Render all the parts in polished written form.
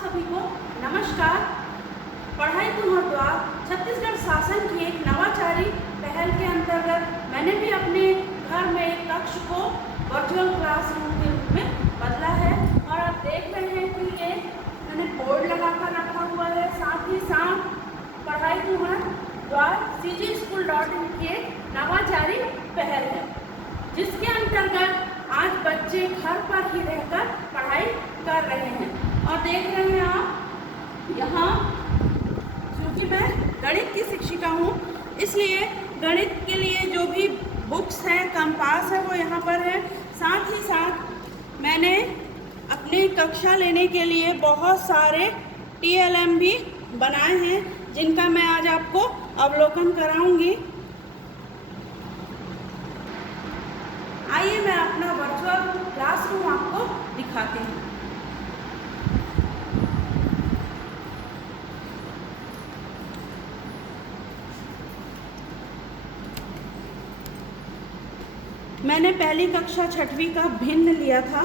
सभी को नमस्कार। पढ़ाई पुनः द्वार छत्तीसगढ़ शासन की एक नवाचारी पहल के अंतर्गत मैंने भी अपने घर में एक कक्ष को वर्चुअल क्लासरूम के रूप में बदला है और आप देख रहे हैं कि ये मैंने बोर्ड लगाकर रखा हुआ है। साथ ही साथ पढ़ाई पुनः द्वार cgschool.in की एक नवाचारी पहल है, जिसके अंतर्गत आज बच्चे घर पर ही रहकर पढ़ाई कर रहे हैं। और देख रहे हैं आप यहाँ, क्योंकि मैं गणित की शिक्षिका हूँ इसलिए गणित के लिए जो भी बुक्स हैं, कंपास है, वो यहाँ पर है। साथ ही साथ मैंने अपनी कक्षा लेने के लिए बहुत सारे TLM भी बनाए हैं, जिनका मैं आज आपको अवलोकन कराऊंगी। आइए मैं अपना वर्चुअल क्लासरूम आपको दिखाती हूँ। मैंने पहली कक्षा छठवीं का भिन्न लिया था,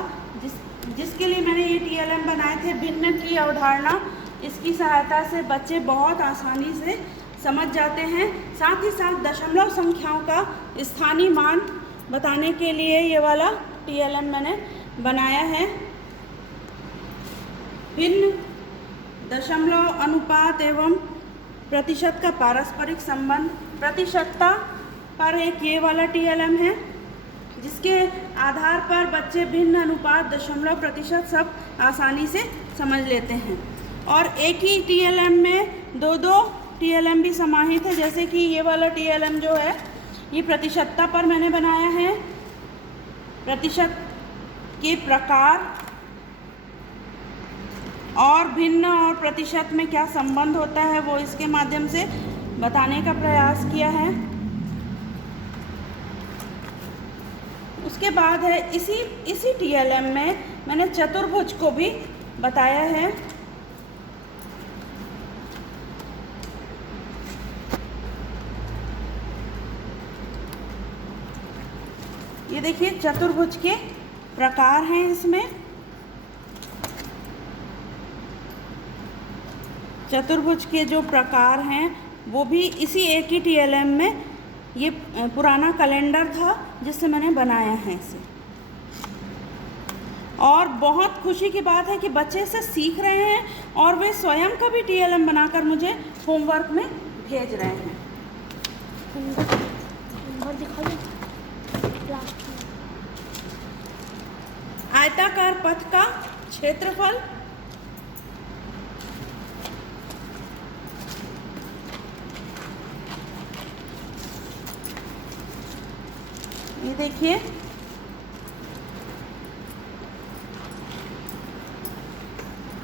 जिसके लिए मैंने ये TLM बनाए थे। भिन्न की अवधारणा, इसकी सहायता से बच्चे बहुत आसानी से समझ जाते हैं। साथ ही साथ दशमलव संख्याओं का स्थानीय मान बताने के लिए ये वाला TLM मैंने बनाया है। भिन्न, दशमलव, अनुपात एवं प्रतिशत का पारस्परिक संबंध, प्रतिशतता पर एक ये वाला TLM है, जिसके आधार पर बच्चे भिन्न, अनुपात, दशमलव, प्रतिशत सब आसानी से समझ लेते हैं। और एक ही TLM में दो TLM भी समाहित है, जैसे कि ये वाला TLM जो है ये प्रतिशतता पर मैंने बनाया है। प्रतिशत के प्रकार और भिन्न और प्रतिशत में क्या संबंध होता है वो इसके माध्यम से बताने का प्रयास किया है। उसके बाद है इसी TLM में मैंने चतुर्भुज को भी बताया है। ये देखिए चतुर्भुज के प्रकार हैं इसमें। चतुर्भुज के जो प्रकार हैं वो भी इसी एक ही TLM में, ये पुराना कैलेंडर था जिससे मैंने बनाया है इसे। और बहुत खुशी की बात है कि बच्चे इसे सीख रहे हैं और वे स्वयं का भी TLM बनाकर मुझे होमवर्क में भेज रहे हैं। आयताकार पथ का क्षेत्रफल, ये देखिए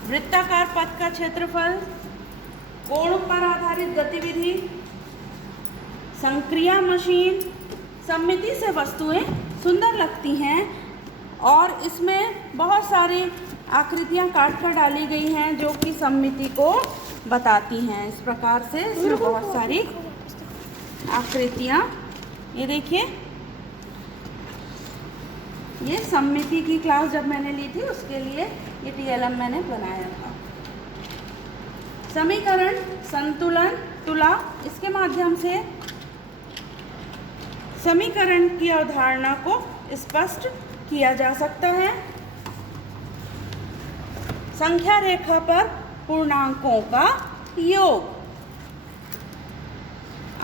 वृत्ताकार पथ का क्षेत्रफल, कोण पर आधारित गतिविधि, संक्रिया मशीन, सममिति से वस्तुएं सुंदर लगती हैं और इसमें बहुत सारी आकृतियां काट कर डाली गई हैं जो कि सममिति को बताती हैं। इस प्रकार से इसमें बहुत सारी आकृतियां, ये देखिए, ये सममिति की क्लास जब मैंने ली थी उसके लिए ये TLM मैंने बनाया था। समीकरण, संतुलन, तुला, इसके माध्यम से समीकरण की अवधारणा को स्पष्ट किया जा सकता है। संख्या रेखा पर पूर्णांकों का योग।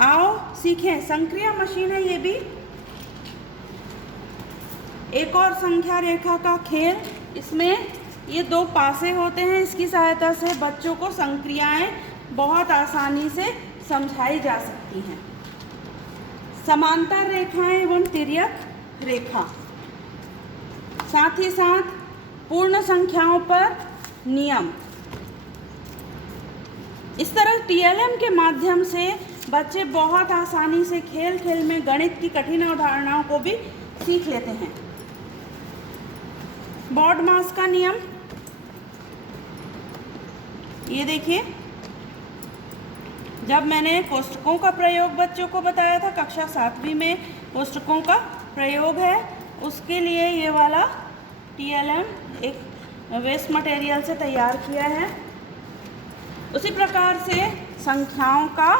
आओ सीखें, संक्रिया मशीन है ये भी, एक और संख्या रेखा का खेल। इसमें ये दो पासे होते हैं, इसकी सहायता से बच्चों को संक्रियाएं बहुत आसानी से समझाई जा सकती हैं। समांतर रेखाएं एवं तिर्यक रेखा, साथ ही साथ पूर्ण संख्याओं पर नियम। इस तरह TLM के माध्यम से बच्चे बहुत आसानी से खेल खेल में गणित की कठिन अवधारणाओं को भी सीख लेते हैं। बॉडमास का नियम, ये देखिए, जब मैंने कोष्ठकों का प्रयोग बच्चों को बताया था, कक्षा 7वीं में कोष्ठकों का प्रयोग है, उसके लिए ये वाला TLM एक वेस्ट मटेरियल से तैयार किया है। उसी प्रकार से संख्याओं का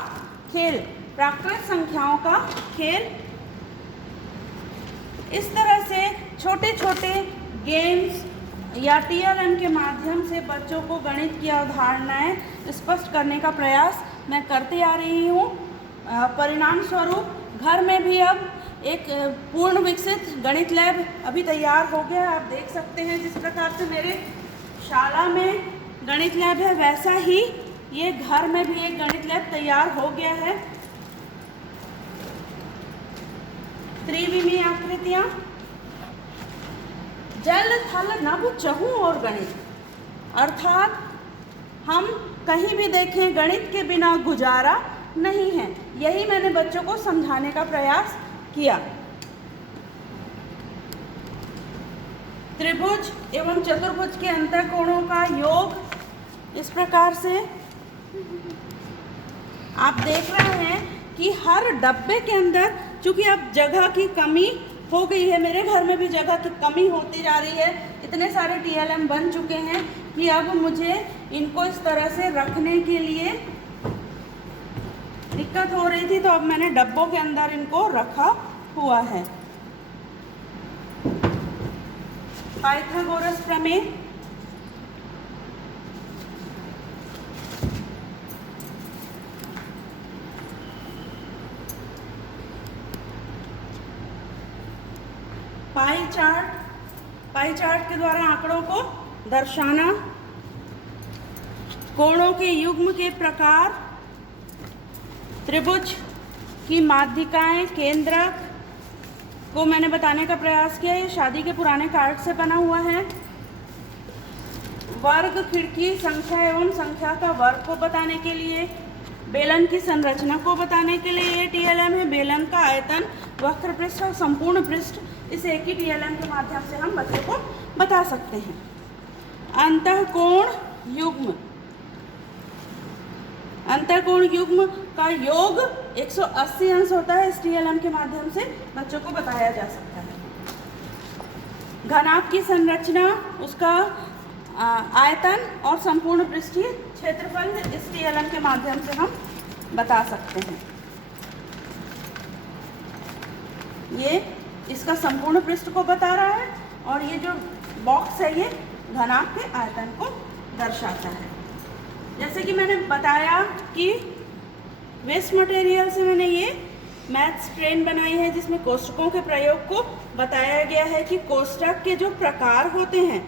खेल, प्राकृत संख्याओं का खेल, इस तरह से छोटे छोटे गेम्स या TLM के माध्यम से बच्चों को गणित की अवधारणाएं स्पष्ट करने का प्रयास मैं करती आ रही हूँ। परिणाम स्वरूप घर में भी अब एक पूर्ण विकसित गणित लैब अभी तैयार हो गया है। आप देख सकते हैं जिस प्रकार से मेरे शाला में गणित लैब है, वैसा ही ये घर में भी एक गणित लैब तैयार हो गया है। त्रिविमीय आकृतियाँ, जल थल नभ चहु और गणित, अर्थात हम कहीं भी देखें गणित के बिना गुजारा नहीं है। यही मैंने बच्चों को समझाने का प्रयास किया। त्रिभुज एवं चतुर्भुज के अंतःकोणों का योग, इस प्रकार से आप देख रहे हैं कि हर डब्बे के अंदर, चूंकि अब जगह की कमी हो गई है, मेरे घर में भी जगह की कमी होती जा रही है, इतने सारे TLM बन चुके हैं कि अब मुझे इनको इस तरह से रखने के लिए दिक्कत हो रही थी, तो अब मैंने डब्बों के अंदर इनको रखा हुआ है। पाइथागोरस प्रमेय, पाई चार्ट के द्वारा आंकड़ों को दर्शाना, कोणों के युग्म के प्रकार, त्रिभुज की माध्यिकाएं, केंद्रक को मैंने बताने का प्रयास किया। ये शादी के पुराने कार्ड से बना हुआ है। वर्ग, खिड़की, संख्या एवं संख्या का वर्ग को बताने के लिए, बेलन की संरचना को बताने के लिए ये TLM है। बेलन का आयतन, वक्र पृष्ठ और संपूर्ण पृष्ठ, इस एक ही TLM के माध्यम से हम बच्चों को बता सकते हैं। अंतःकोण युग्म, अंतःकोण युग्म का योग 180 अंश होता है। इस TLM के माध्यम से बच्चों को बताया जा सकता है। घनाभ की संरचना, उसका आयतन और संपूर्ण पृष्ठीय क्षेत्रफल, इस TLM के माध्यम से हम बता सकते हैं। ये इसका संपूर्ण पृष्ठ को बता रहा है और ये जो बॉक्स है ये घनाभ के आयतन को दर्शाता है। जैसे कि मैंने बताया कि वेस्ट मटेरियल से मैंने ये मैथ्स ट्रेन बनाई है, जिसमें कोष्टकों के प्रयोग को बताया गया है कि कोष्टक के जो प्रकार होते हैं,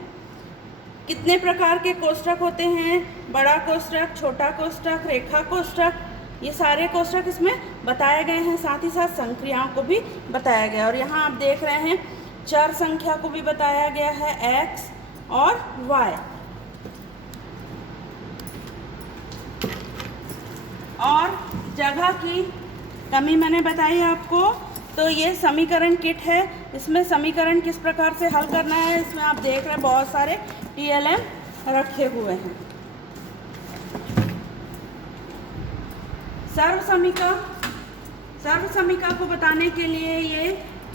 कितने प्रकार के कोष्टक होते हैं, बड़ा कोष्टक, छोटा कोष्टक, रेखा कोष्टक, ये सारे कोष्टक इसमें बताए गए हैं। साथ ही साथ संक्रियाओं को भी बताया गया है। और यहाँ आप देख रहे हैं चर संख्या को भी बताया गया है, x और y। और जगह की कमी मैंने बताई आपको, तो ये समीकरण किट है। इसमें समीकरण किस प्रकार से हल करना है, इसमें आप देख रहे हैं बहुत सारे TLM रखे हुए हैं। सर्व समीका को बताने के लिए ये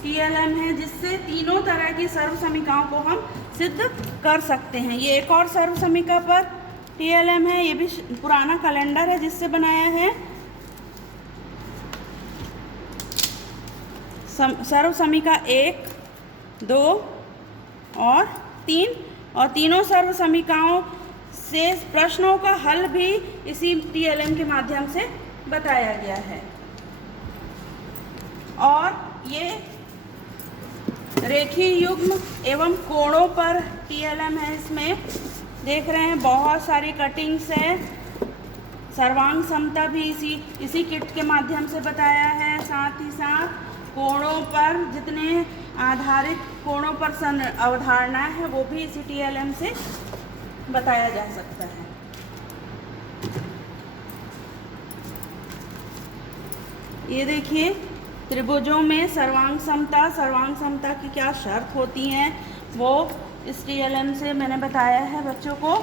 TLM है, जिससे तीनों तरह की सर्व समीकाओं को हम सिद्ध कर सकते हैं। ये एक और सर्व समीका पर TLM है, ये भी पुराना कैलेंडर है जिससे बनाया है। सर्व समीका 1, 2 और 3, और तीनों सर्व समीकाओं से प्रश्नों का हल भी इसी TLM के माध्यम से बताया गया है। और ये रेखीय युग्म एवं कोणों पर TLM है। इसमें देख रहे हैं बहुत सारी कटिंग्स है। सर्वांग समता भी इसी किट के माध्यम से बताया है। साथ ही साथ कोणों पर, जितने आधारित कोणों पर अवधारणा है, वो भी इसी TLM से बताया जा सकता है। ये देखिए, त्रिभुजों में सर्वांग समता की क्या शर्त होती हैं, वो इस TLM से मैंने बताया है बच्चों को।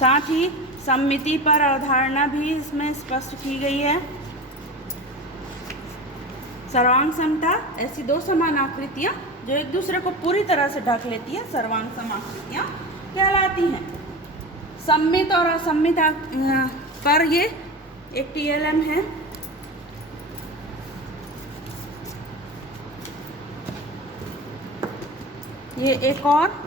साथ ही सममिति पर अवधारणा भी इसमें स्पष्ट की गई है। सर्वांग समता, ऐसी दो समान आकृतियाँ जो एक दूसरे को पूरी तरह से ढक लेती है, सर्वांग समाकृतियाँ कहलाती हैं। सममित और असममित पर ये एक TLM है। ये एक और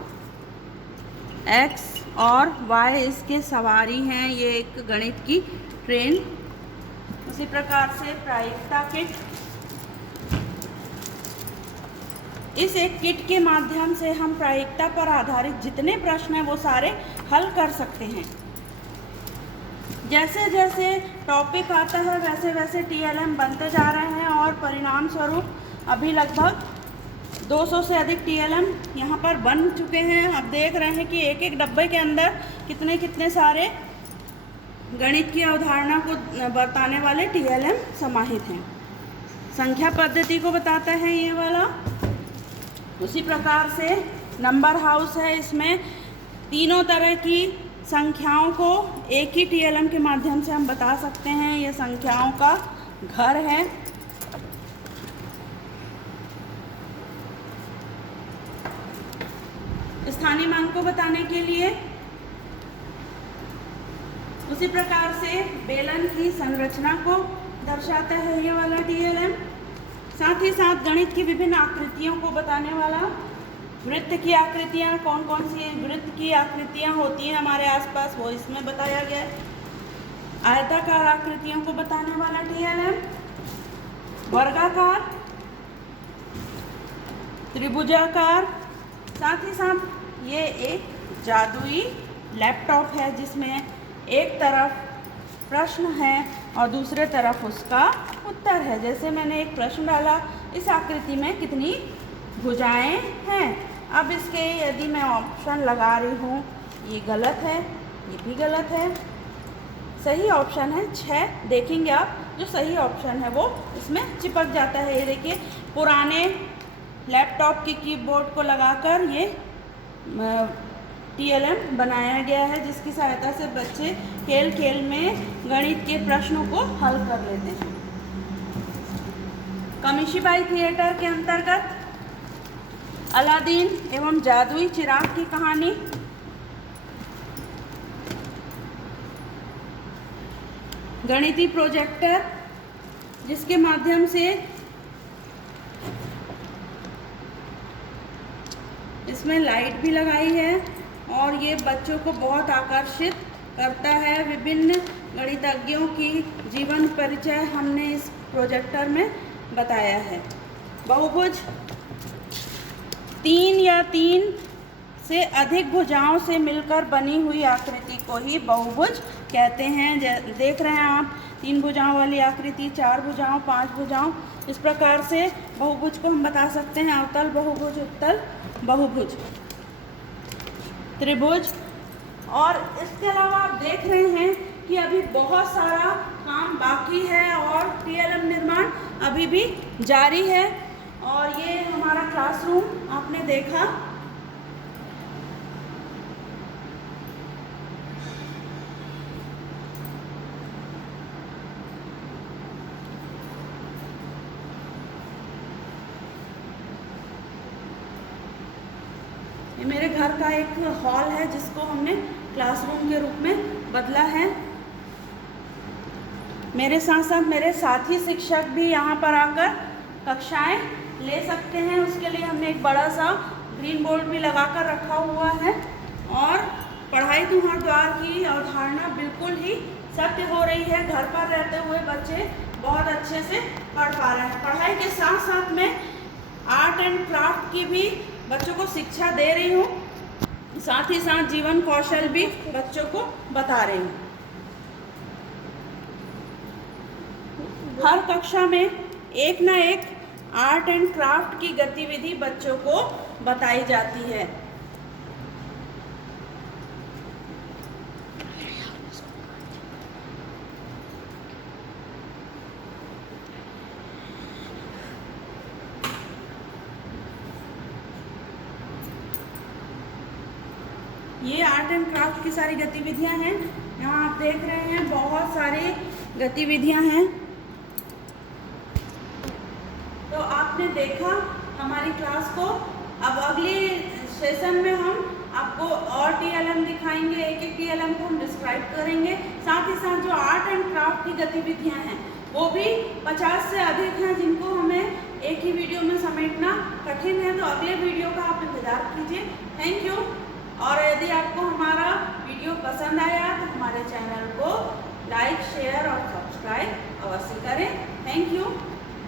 X और Y इसके सवारी हैं, ये एक गणित की ट्रेन। उसी प्रकार से प्रायिकता किट, इस एक किट के माध्यम से हम प्रायिकता पर आधारित जितने प्रश्न हैं वो सारे हल कर सकते हैं। जैसे जैसे टॉपिक आता है वैसे वैसे TLM बनते जा रहे हैं और परिणाम स्वरूप अभी लगभग 200 से अधिक TLM यहाँ पर बन चुके हैं। अब देख रहे हैं कि एक एक डब्बे के अंदर कितने कितने सारे गणित की अवधारणा को बताने वाले TLM समाहित हैं। संख्या पद्धति को बताता है ये वाला। उसी प्रकार से नंबर हाउस है, इसमें तीनों तरह की संख्याओं को एक ही TLM के माध्यम से हम बता सकते हैं। ये संख्याओं का घर है। स्थानीय मान को बताने के लिए उसी प्रकार से बेलन की संरचना को दर्शाता है ये वाला TLM। साथ ही साथ गणित की विभिन्न आकृतियों को बताने वाला, वृत्त की आकृतियाँ, कौन कौन सी वृत्त की आकृतियाँ होती हैं हमारे आसपास, वो इसमें बताया गया है। आयताकार आकृतियों को बताने वाला TLM, वर्गाकार, त्रिभुजाकार। साथ ही साथ ये एक जादुई लैपटॉप है जिसमें एक तरफ प्रश्न है और दूसरे तरफ उसका उत्तर है। जैसे मैंने एक प्रश्न डाला, इस आकृति में कितनी भुजाएं हैं। अब इसके यदि मैं ऑप्शन लगा रही हूँ, ये गलत है, ये भी गलत है, सही ऑप्शन है 6। देखेंगे आप, जो सही ऑप्शन है वो इसमें चिपक जाता है। ये देखिए, पुराने लैपटॉप के कीबोर्ड को लगाकर ये TLM बनाया गया है, जिसकी सहायता से बच्चे खेल खेल में गणित के प्रश्नों को हल कर लेते हैं। कमिशीबाई थिएटर के अंतर्गत अलादीन एवं जादुई चिराग की कहानी, गणितीय प्रोजेक्टर जिसके माध्यम से इसमें लाइट भी लगाई है और ये बच्चों को बहुत आकर्षित करता है। विभिन्न गणितज्ञों की जीवन परिचय हमने इस प्रोजेक्टर में बताया है। बहुभुज, 3 या 3 से अधिक भुजाओं से मिलकर बनी हुई आकृति को ही बहुभुज कहते हैं। देख रहे हैं आप, 3 भुजाओं वाली आकृति, 4 भुजाओं, 5 भुजाओं, इस प्रकार से बहुभुज को हम बता सकते हैं। अवतल बहुभुज, उत्तल बहुभुज, त्रिभुज। और इसके अलावा आप देख रहे हैं कि अभी बहुत सारा काम बाकी है और TLM निर्माण अभी भी जारी है। और ये हमारा क्लासरूम आपने देखा। ये मेरे घर का एक हॉल है जिसको हमने क्लासरूम के रूप में बदला है। मेरे साथ साथ मेरे साथी शिक्षक भी यहाँ पर आकर कक्षाएं ले सकते हैं। उसके लिए हमने एक बड़ा सा ग्रीन बोर्ड भी लगा कर रखा हुआ है और पढ़ाई तुम्हारे द्वार की अवधारणा बिल्कुल ही सत्य हो रही है। घर पर रहते हुए बच्चे बहुत अच्छे से पढ़ पा रहे हैं। पढ़ाई के साथ साथ में आर्ट एंड क्राफ्ट की भी बच्चों को शिक्षा दे रही हूँ, साथ ही साथ जीवन कौशल भी बच्चों को बता रही हूँ। हर कक्षा में एक ना एक आर्ट एंड क्राफ्ट की गतिविधि बच्चों को बताई जाती है। ये आर्ट एंड क्राफ्ट की सारी गतिविधियां हैं। यहाँ आप देख रहे हैं बहुत सारी गतिविधियां हैं। तो आपने देखा हमारी क्लास को। अब अगले सेशन में हम आपको और TLM दिखाएंगे, एक एक TLM को हम डिस्क्राइब करेंगे। साथ ही साथ जो आर्ट एंड क्राफ्ट की गतिविधियां हैं वो भी 50 से अधिक हैं, जिनको हमें एक ही वीडियो में समेटना कठिन है। तो अगले वीडियो का आप इंतज़ार कीजिए। Thank you. और यदि आपको हमारा वीडियो पसंद आया तो हमारे चैनल को लाइक, शेयर और सब्सक्राइब अवश्य करें। Thank you.